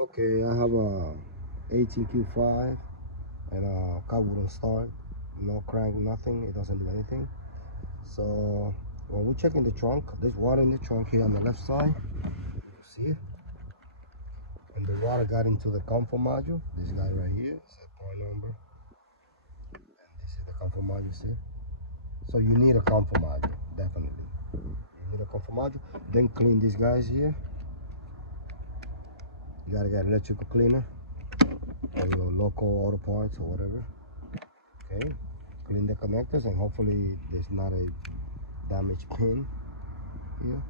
Okay, I have a 18 Q5 and a car wouldn't start, no crank, nothing, it doesn't do anything. So when we check in the trunk, there's water in the trunk here on the left side, you see it, and the water got into the comfort module. This guy right here is the point number, and this is the comfort module, see. So you need a comfort module, definitely. You need a comfort module. Then clean these guys here. You gotta get electrical cleaner or your local auto parts or whatever. Okay, clean the connectors and hopefully there's not a damaged pin here.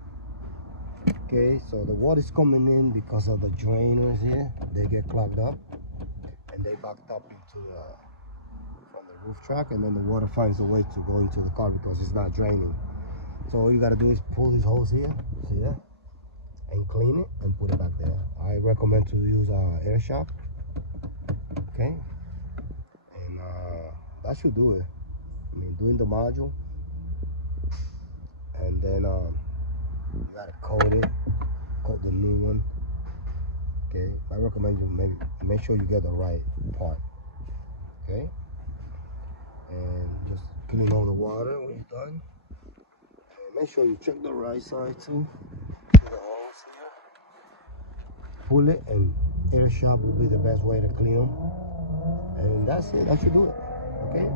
Okay, so the water is coming in because of the drainers here. They get clogged up and they backed up into the from the roof track, and then the water finds a way to go into the car because it's not draining. So all you gotta do is pull these hose here, see that, and clean it and put it back there. I recommend to use air shop. Okay, and that should do it. I mean, doing the module, and then you gotta coat it, coat the new one. Okay, I recommend you make sure you get the right part. Okay, and just clean all the water when you're done, and make sure you check the right side too. See the holes here. Pull it, and air shop will be the best way to clean them. And that's it. That should do it. Okay.